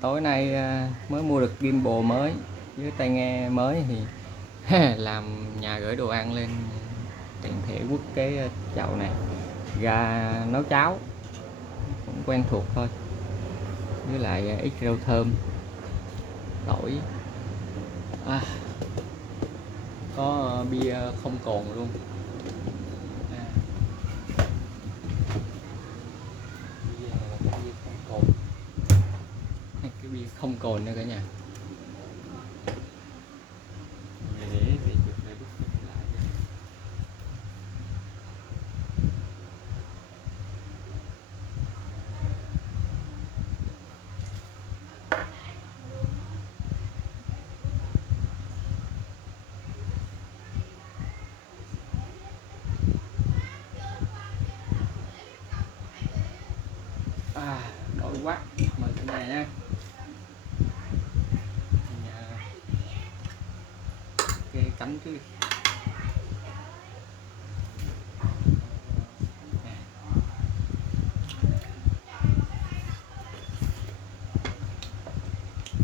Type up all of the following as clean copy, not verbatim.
Tối nay mới mua được gimbal mới với tai nghe mới thì làm nhà gửi đồ ăn lên, tiện thể quất cái chậu này ra nấu cháo cũng quen thuộc thôi, với lại ít rau thơm tỏi. à, có bia không cồn luôn. à, bia không cồn, cái bia không cồn nữa cả nhà. Để chụp lại bức hình lại. Đói quá, mời cả nhà nha. Cái cánh chứ.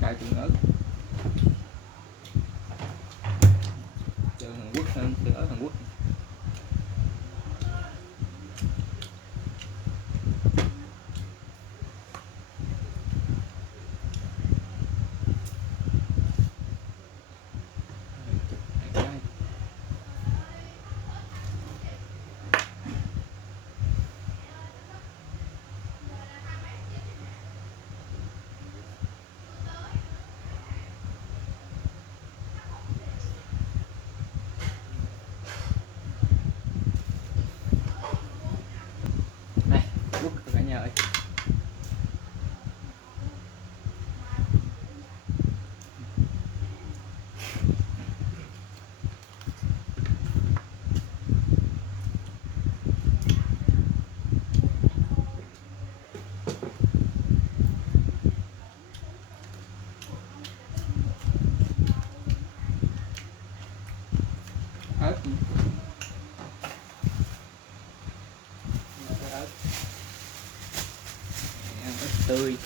Cài tương ớt, từ Hàn Quốc, tương ớt Hàn Quốc. Này, quất cả nhà ơi. Ớt, ớt, ớt tươi,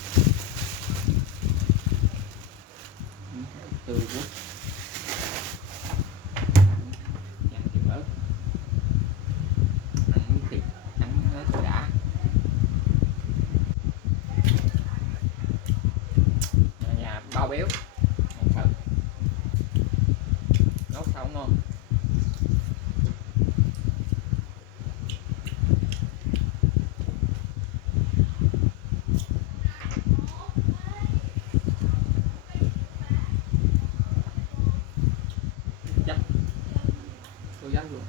tươi quất, chan thêm ớt, ăn miếng thịt ăn ớt đã. Nhà bao béo, một phần nấu sao ngon. Chắc tôi dám luôn.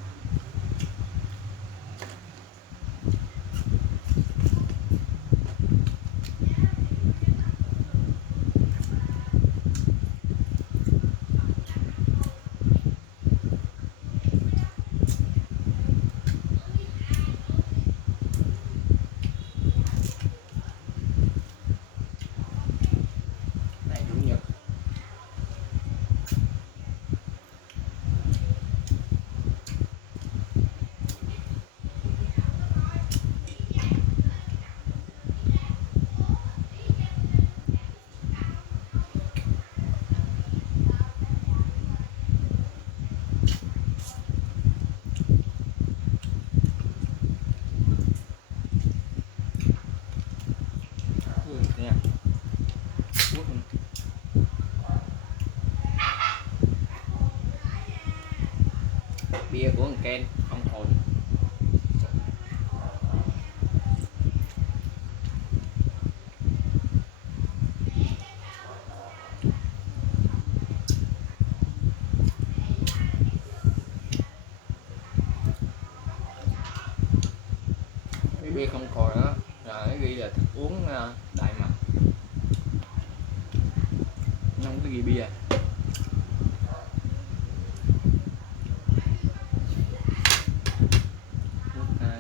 Này chủ nhật nè, quất bia của thằng Ken không hồn. Cái bia không cồn đó là nó ghi là thức uống đại mạch, nó không có ghi bia.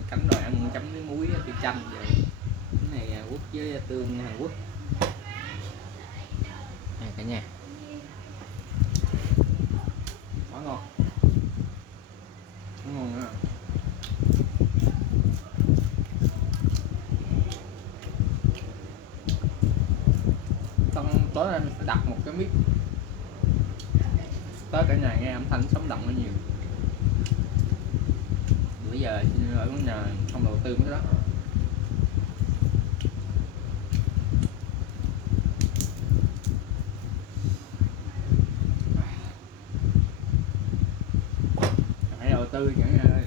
Cánh rồi ăn chấm với muối tiêu chanh vậy. Cái này quất với tương Hàn Quốc cả nhà, quá ngon, ngon nữa. Xong tối nay mình phải đặt một cái mic tới cả nhà nghe âm thanh sống động hơn nhiều. Bây giờ xin ở nhà không đầu tư mấy cái đó. Phải đầu tư cả nhà ơi.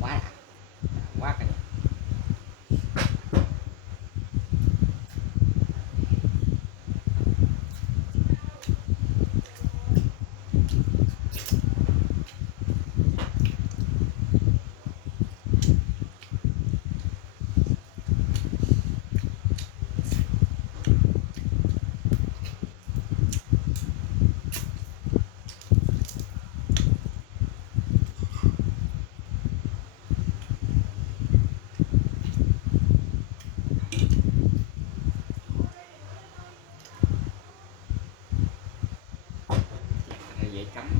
Quá đã, quá cả nhà. Dễ cắm.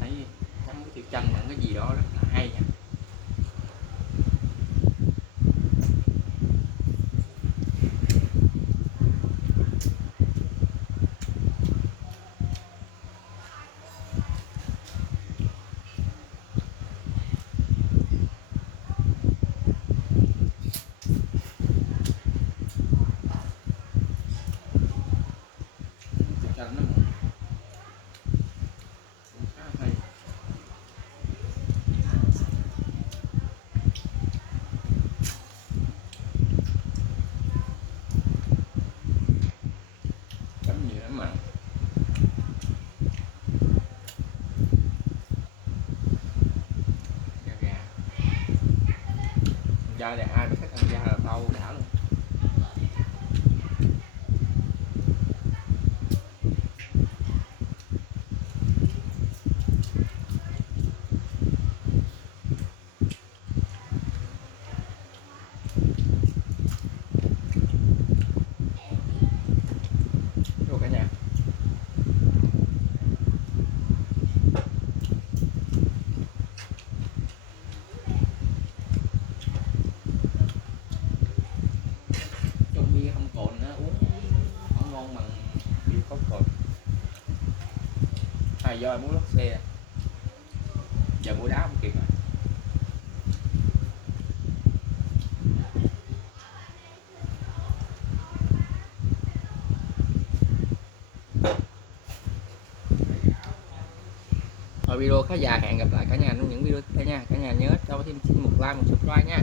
Thấy cắm cái tiểu tranh là cái gì đó rất là hay nha. Tiểu tranh nó khá hay. Cắm nhiều lắm mà. Da để ai biết cách ăn da là đâu đã luôn. Vô cả nhà. Trong bia không cồn nó uống không ngon bằng bia có cồn. Do em muốn lót xe, giờ mua đá không kịp rồi. Video khá dài, hẹn gặp lại cả nhà trong những video tiếp theo nha. Cả nhà nhớ cho thêm xin một like, một subscribe nha.